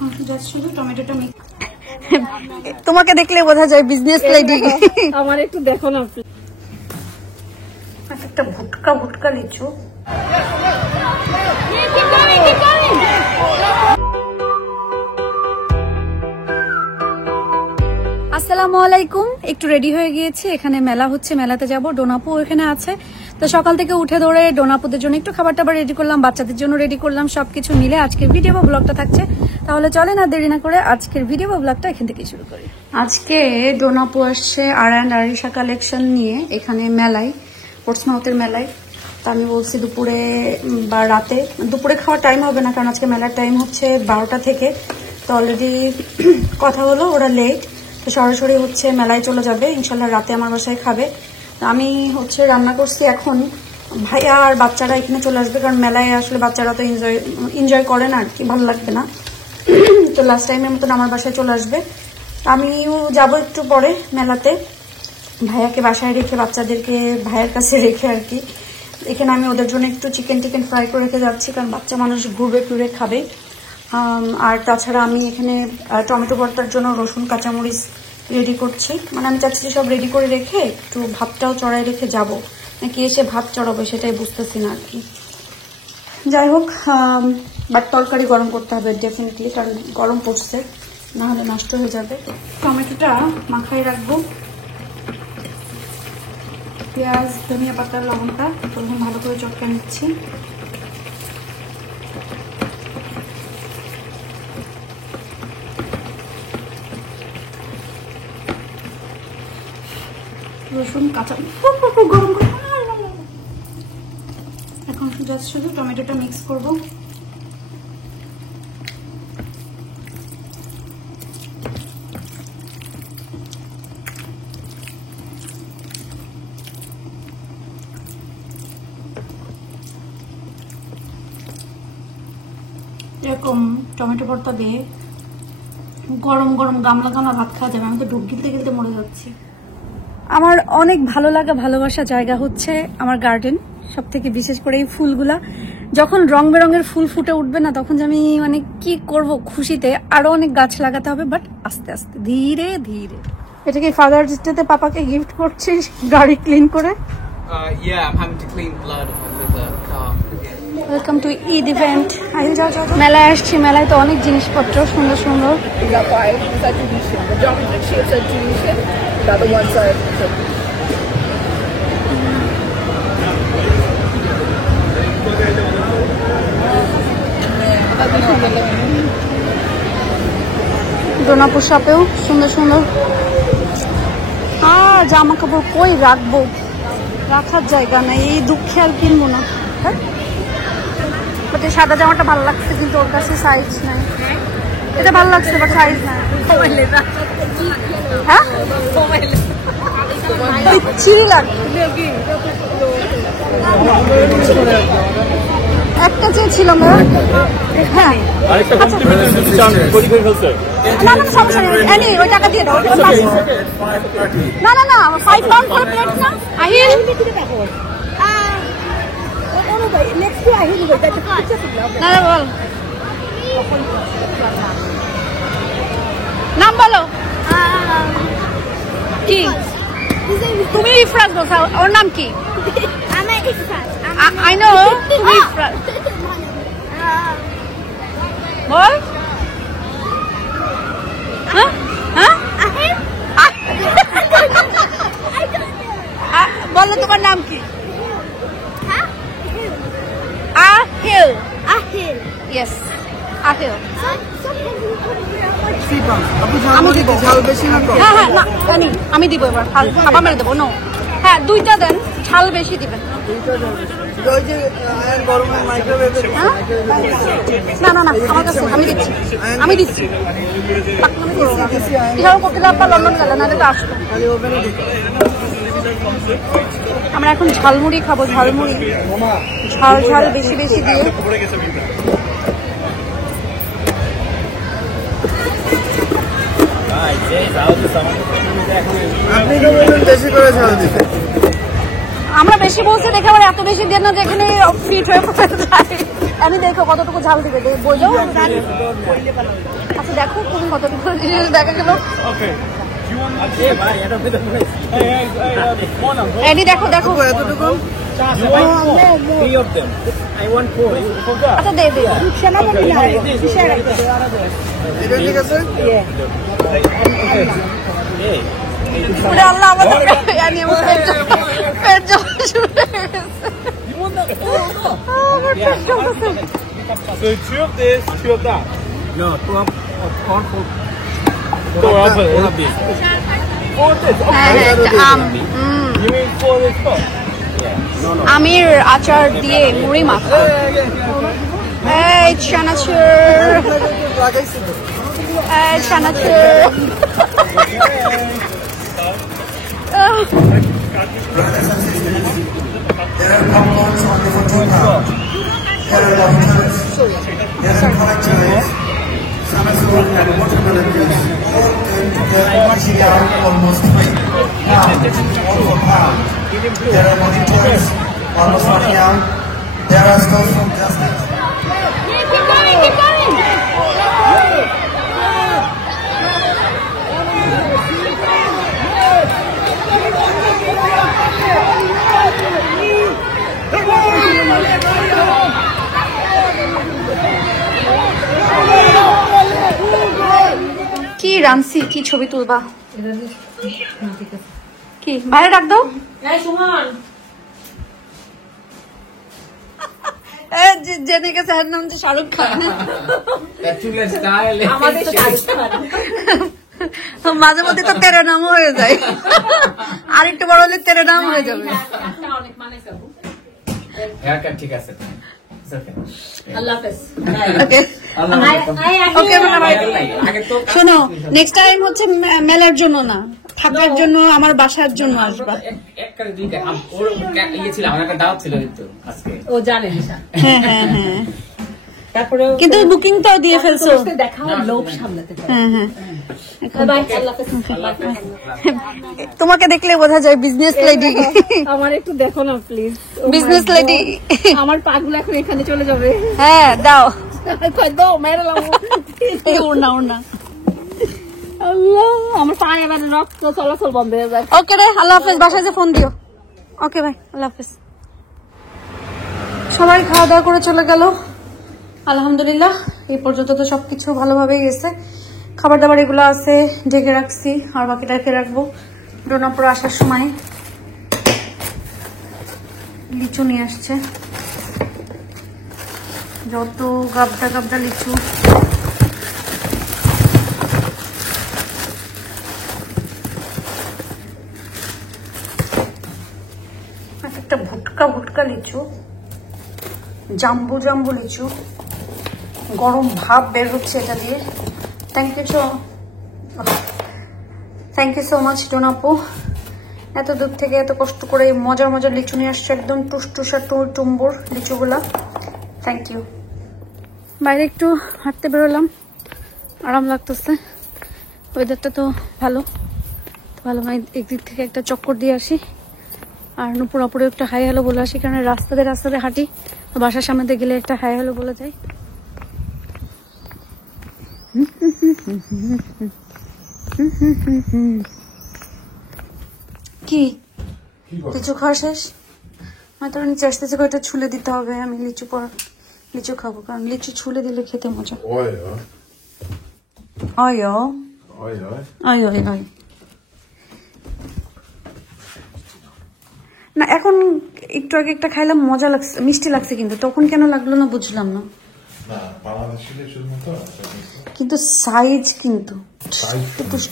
এখন জাস্ট শুধু টমেটোটা মিক্স। তোমাকে দেখলে বোঝা যায় বিজনেস লেডি। আমার একটু দেখো না একটা ভুটকা ভুটকা লিচু। আসসালামু আলাইকুম। একটু রেডি হয়ে গিয়েছি, এখানে মেলা হচ্ছে, মেলাতে যাব। ডোনাপু এখানে আছে, তো সকাল থেকে উঠে ধরে ডোনাপুদের জন্য একটু খাবার টাবার রেডি করলাম, বাচ্চাদের জন্য রেডি করলাম, সবকিছু মিলে আজকের ভিডিও বা ব্লগটা থাকছে। তাহলে চলে না দেরি না করে আজকের ভিডিও বা ব্লগটা এখান থেকে শুরু করি। আজকে ডোনাপু আসছে আরিশা কালেকশন নিয়ে এখানে মেলায়, পোর্টসমাউথের মেলায়। তো আমি বলছি দুপুরে বা রাতে, দুপুরে খাওয়ার টাইম হবে না কারণ আজকে মেলার টাইম হচ্ছে 12টা থেকে। তো অলরেডি কথা হলো ওরা লেট, তো সরাসরি হচ্ছে মেলায় চলে যাবে, ইনশাল্লাহ রাতে আমার বাসায় খাবে। আমি হচ্ছে রান্না করছি এখন, ভাইয়া আর বাচ্চারা এখানে চলে আসবে কারণ মেলায় আসলে বাচ্চারা তো এনজয় করে না আর কি, ভালো লাগবে না। তো লাস্ট টাইমের মতন আমার বাসায় চলে আসবে। আমিও যাব একটু পরে মেলাতে, ভাইয়াকে বাসায় রেখে বাচ্চাদেরকে ভাইয়ের কাছে রেখে আর কি। এখানে আমি ওদের জন্য একটু চিকেন ফ্রাই করে রেখে যাচ্ছি কারণ বাচ্চা মানুষ ঘুরবে টুরে খাবে। আর তাছাড়া আমি এখানে টমেটো ভর্তার জন্য রসুন কাঁচামরিচ রেডি করছি, মানে আমি চাচ্ছি সব রেডি করে রেখে একটু ভাতটাও চড়াই রেখে যাব, নাকি এসে ভাত চড়াবো সেটাই বুঝতেছি না আর কি। যাই হোক, বাট তরকারি গরম করতে হবে ডেফিনেটলি, কারণ গরম পড়ছে, না হলে নষ্ট হয়ে যাবে। টমেটোটা মাখাই রাখবো, পেঁয়াজ ধনিয়া পাতা লবণটা তখন ভালো করে চটকে নিচ্ছি। রসুন কাঁচা গরম করে এখন জাস্ট শুধু টমেটোটা মিক্স করব। এরকম টমেটো ভর্তা দিয়ে গরম গরম গামলা গামলা ভাত খাওয়া যাবে। আমি তো ডুব গিলতে গিলতে মরে যাচ্ছি। আমার অনেক ভালো লাগা ভালোবাসা জায়গা হচ্ছে আমার গার্ডেন, সব থেকে বিশেষ করে এই ফুলগুলা। যখন রং বেরঙের ফুল ফুটে উঠবে না, তখন যে আমি মানে কি করব খুশিতে, আরো অনেক গাছ লাগাতে হবে, বাট আস্তে আস্তে ধীরে ধীরে। এটা কি ফাদার্স ডেতে পাপাকে গিফট করছিস গাড়ি ক্লিন করে? Yeah, I'm having to clean blood off of the car. Welcome to Eid event. মেলায় আসছি, মেলায় তো অনেক জিনিসপত্র সুন্দর সুন্দর। ডোনাপুর শপেও সুন্দর সুন্দর। আর জামা কাপড় কই রাখবো, রাখার জায়গা নাই, এই দুঃখে আর কিনবো না। হ্যাঁ, বাট এই সাদা জামাটা ভালো লাগছে কিন্তু ওর কাছে সাইজ নাই। এটা ভালো লাগছে বাট সাইজ নাই। হ্যাঁ চিরি লাগবে, একটা চেয়েছিলাম। হ্যাঁ না না সমস্যা নেই, ওই টাকা দিয়ে দাও। না না না 5 পাউন্ড করে প্লেট না। আহিল না না বল, নাম বলো। কি তুমি ইফরাজ বলছো, ওর নাম কি? I know তুমি ইফরাজ বল। হ্যাঁ হ্যাঁ বলো তোমার নাম কি? আহিল। আহিল, ইয়েস আহিল। হ্যাঁ হ্যাঁ না জানি, আমি দিব এবার, খাবার মেরে দেবো। নো হ্যাঁ দুইটা দেন, ঝাল বেশি দিবেন। না না না আমার কাছে, আমি দিচ্ছি লন্ডন গেল না তো আসবো। আমরা এখন ঝালমুড়ি খাবো, ঝালমুড়ি ঝাল ঝাল বেশি বেশি দিয়ে। আমরা বেশি বলছি দেখে আবার এত বেশি দিয়ে না, যেখানে ফিট হয়ে পড়ে যায়। আমি দেখো কতটুকু ঝাল দিবে বললো। আচ্ছা দেখো তুমি কতটুকু দেখা গেল। এনি দেখো দেখো এতটুকু। আচ্ছা দে দে আল্লাহ আমাদের পেট জ্বলা শুরু হয়ে গেছে। So 2 of this, 2 of that. No, 2 of corn food. 4 of it. 4 of this. 4 of this. হ্যাঁ হ্যাঁ একটা আম You mean 4 of this cup? আমের আচার দিয়ে মুড়ি মাখা। এই চানাচুর এই চানাচুর। Almost 3 pounds. There are monitors, almost 1 pound. There are stores from justice. Keep going, keep going. কি রানছি কি ছবি তুলবা কি বাইরে ডাক দাও। জেনে গেছে এর নাম যে শাহরুখ খান। মাঝে মধ্যে তো তেরে নামও হয়ে যায়, আর একটু বড় হলে তেরে নাম হয়ে যাবে। ঠিক আছে। শোনো নেক্সট টাইম হচ্ছে মেলার জন্য না, থাকার জন্য আমার বাসার জন্য আসবা। ও জানে হ্যাঁ হ্যাঁ হ্যাঁ তারপরে কিন্তু বুকিং তো দিয়ে ফেলছো। দেখাও লোভ সামলাতে পারে। হ্যাঁ হ্যাঁ বাই আল্লাহ হাফেজ। তোমাকে দেখলে বোঝা যায় বিজনেস লেডি। আমার একটু দেখো না প্লিজ। Business lady. আমার পাগুলো এখন এখানে চলে যাবে। হ্যাঁ দাও কই দাও মেরলাম। ওড়না ওড়না। আল্লাহ আমার পা এবার রক্ত চলাচল বন্ধ হয়ে যায়। ওকে রে আল্লাহ হাফেজ, বাসায় যে ফোন দিও। ওকে ভাই আল্লাহ হাফেজ। সবাই খাওয়া দাওয়া করে চলে গেল আলহামদুলিল্লাহ। এই পর্যন্ত তো সবকিছু ভালোভাবেই গেছে। খাবার দাবার এগুলো আছে ঢেকে রাখছি, আর বাকিটা রেখে রাখবো। ডোনাপুর আসার সময় লিচু নিয়ে আসছে, যত গাবদা গাবদা লিচু। একটা ভুটকা ভুটকা লিচু, জাম্বু জাম্বু লিচু, গরম ভাব বের হচ্ছে এটা দিয়ে। থ্যাংক ইউ সো মাচ ডোনাপু, এত দূর থেকে এত কষ্ট করে মজার মজার লিচু নিয়ে আসছে, একদম টুসটুসা টুম্বুর লিচুগুলা। Thank you. বাইরে একটু হাঁটতে বেরোলাম, আরাম লাগতেছে, ওয়েদারটা তো ভালো। ভালো মানে একদিক থেকে একটা চক্কর দিয়ে আসি, আর নুপুর আপুরে একটা হাই হ্যালো বলে আসি, কারণ রাস্তাতে রাস্তাতে হাঁটি, বাসার সামনে দিয়ে গেলে একটা হাই হ্যালো বলে যাই। কি লিচু খাওয়া শেষ? হয়তো নিচে আসতেছে, কয়টা ছুলে দিতে হবে। আমি লিচু খাবো, কারণ লিচু ছুলে দিলে খেতে মজা। না এখন একটু আগে একটা খাইলাম, মজা লাগছে, মিষ্টি লাগছে, কিন্তু তখন কেন লাগলো না বুঝলাম না। কিন্তু সাইজ কিন্তু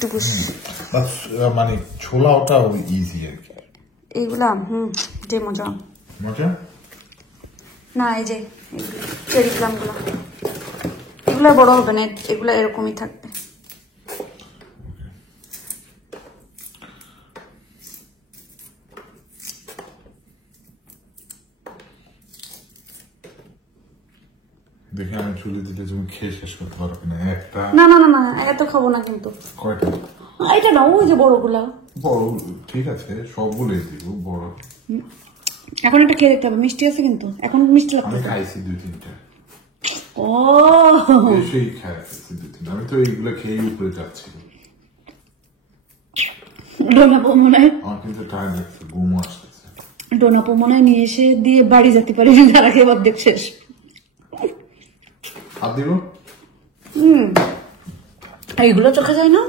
টুকুস মানে ছোলা ওটা ইজি আর কি এইগুলা। যে মজা না, এই যে চেরি প্লাম গুলা, এগুলা বড় হবে না, এগুলা এরকমই থাকবে। দেখে আমি চুলে দিলে তুমি খেয়ে শেষ করতে পারবে না একটা। না না না না এত খাবো না কিন্তু। কয়টা? এটা না, ওই যে বড়গুলা। বড় ঠিক আছে, সবগুলোই দিব বড়। এখন একটা খেয়ে দেখতে হবে, মিষ্টি আছে কিন্তু এখন মিষ্টি লাগবে। আমি খাইছি 2-3টা। ও বেশি খায় আমি তো এইগুলো খেয়ে উপরে যাচ্ছি ডোনাপো মনে হয় আমার কিন্তু টাইম লাগছে ঘুম আসতেছে ডোনাপো মনে হয় নিয়ে এসে দিয়ে বাড়ি যেতে পারি তার আগে অর্ধেক শেষ হাত দিব এইগুলো চোখে যায় না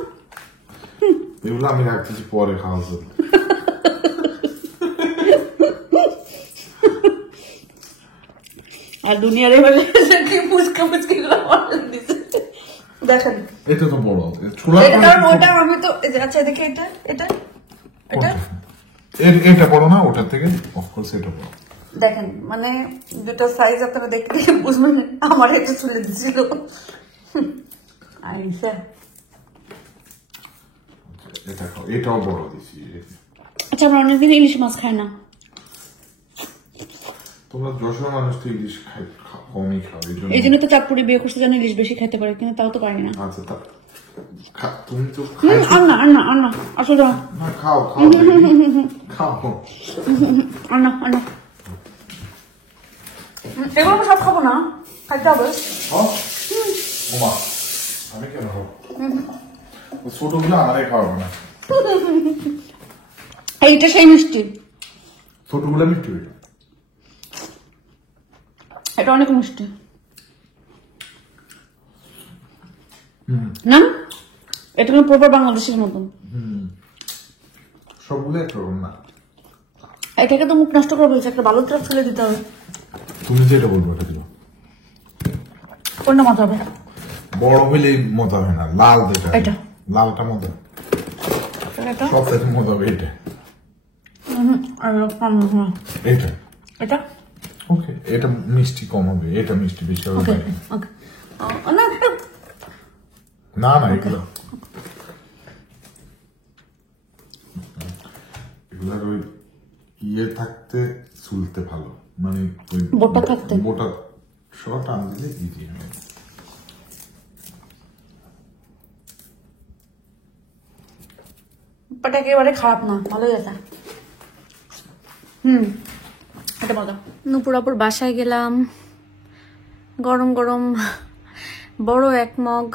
এগুলো আমি রাখতেছি পরে খাওয়ার জন্য আর দুনিয়ার এবারে কি মুচকা মুচকি দিছে দেখেন এটা তো বড় ছোলা এটা কারণ ওটা আমি তো আচ্ছা দেখে এটা এটা এটা এটা বড় না ওটার থেকে অফকোর্স এটা বড় দেখেন মানে দুটো সাইজ আপনারা দেখতে বুঝবেন আমার এটা চলে দিছিল আইসা এটা খাও এটাও বড় দিছি আচ্ছা আমরা অনেকদিন ইলিশ মাছ খাই না তোমরা যশোর মানুষ তো ইলিশ কমই খাও এই জন্য তো চাঁদপুরে বিয়ে করতে যেন ইলিশ বেশি খেতে পারে কিন্তু তাও তো পারি না আচ্ছা তুমি তো আন্না আন্না আন্না আসলে না খাও খাও খাও আন্না এগুলো সব খাবো না খাইতে হবে ওমা আমি কেন খাবো ছোটগুলো আমারে খাওয়াবো না এইটা সেই মিষ্টি ছোটগুলো মিষ্টি এটা অনেক মিষ্টি না এটা কিন্তু প্রপার বাংলাদেশের মতন সবগুলো একরকম না এটাকে তো মুখ নষ্ট করে বলছে একটা ভালো ট্রাক ফেলে দিতে হবে তুমি যেটা বলবো এটা দিও কোনটা মজা হবে বড় হইলে মজা হয় না লাল যেটা এটা লালটা মজা এটা সব থেকে মজা হবে এটা এটা এটা ওকে এটা মিষ্টি কম হবে এটা মিষ্টি বেশি হবে ওকে ওকে না না এগুলো এগুলার ওই ইয়ে থাকতে চুলতে ভালো মানে ওই বোটা থাকতে বোটা সব টান দিলে ইজি হয় বাট একেবারে খারাপ না ভালোই আছে এটা মজা নুপুরাপুর বাসায় গেলাম গরম গরম বড় এক মগ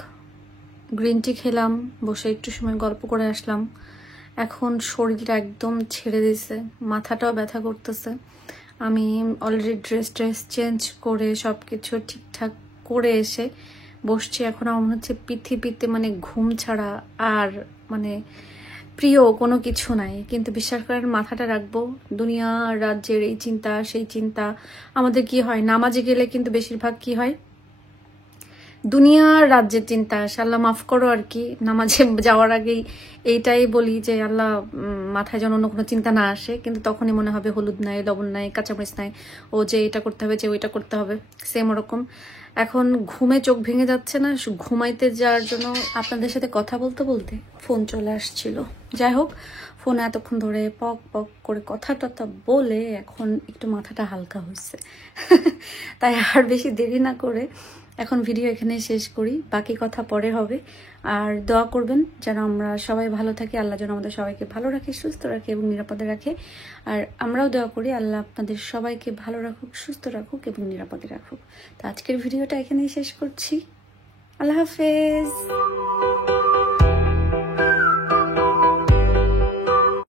গ্রিন টি খেলাম বসে একটু সময় গল্প করে আসলাম এখন শরীরটা একদম ছেড়ে দিছে মাথাটাও ব্যথা করতেছে আমি অলরেডি ড্রেস চেঞ্জ করে সবকিছু ঠিকঠাক করে এসে বসছি এখন আমার মনে হচ্ছে পৃথিবীতে মানে ঘুম ছাড়া আর মানে প্রিয় কোনো কিছু নাই কিন্তু বিশ্বাস করেন মাথাটা রাখবো দুনিয়া রাজ্যের এই চিন্তা সেই চিন্তা আমাদের কি হয় নামাজে গেলে কিন্তু বেশিরভাগ কি হয় দুনিয়ার রাজ্যের চিন্তা আসে আল্লাহ মাফ করো আর কি নামাজে যাওয়ার আগেই এইটাই বলি যে আল্লাহ মাথায় যেন অন্য কোনো চিন্তা না আসে কিন্তু তখনই মনে হবে হলুদ নাই লবণ নাই কাঁচামরিচ নাই ও যে এটা করতে হবে যে ওইটা করতে হবে সেম ওরকম এখন ঘুমে চোখ ভেঙে যাচ্ছে না ঘুমাইতে যাওয়ার জন্য আপনাদের সাথে কথা বলতে বলতে ফোন চলে আসছিল যাই হোক ফোনে এতক্ষণ ধরে পক পক করে কথা টথা বলে এখন একটু মাথাটা হালকা হয়েছে তাই আর বেশি দেরি না করে এখন ভিডিও এখানে শেষ করি বাকি কথা পরে হবে আর দোয়া করবেন যেন আমরা সবাই ভালো থাকি আল্লাহ যেন আমাদের সবাইকে ভালো রাখে সুস্থ রাখে এবং নিরাপদে রাখে আর আমরাও দোয়া করি আল্লাহ আপনাদের সবাইকে ভালো রাখুক সুস্থ রাখুক এবং নিরাপদে রাখুক তো আজকের ভিডিওটা এখানেই শেষ করছি আল্লাহ হাফেজ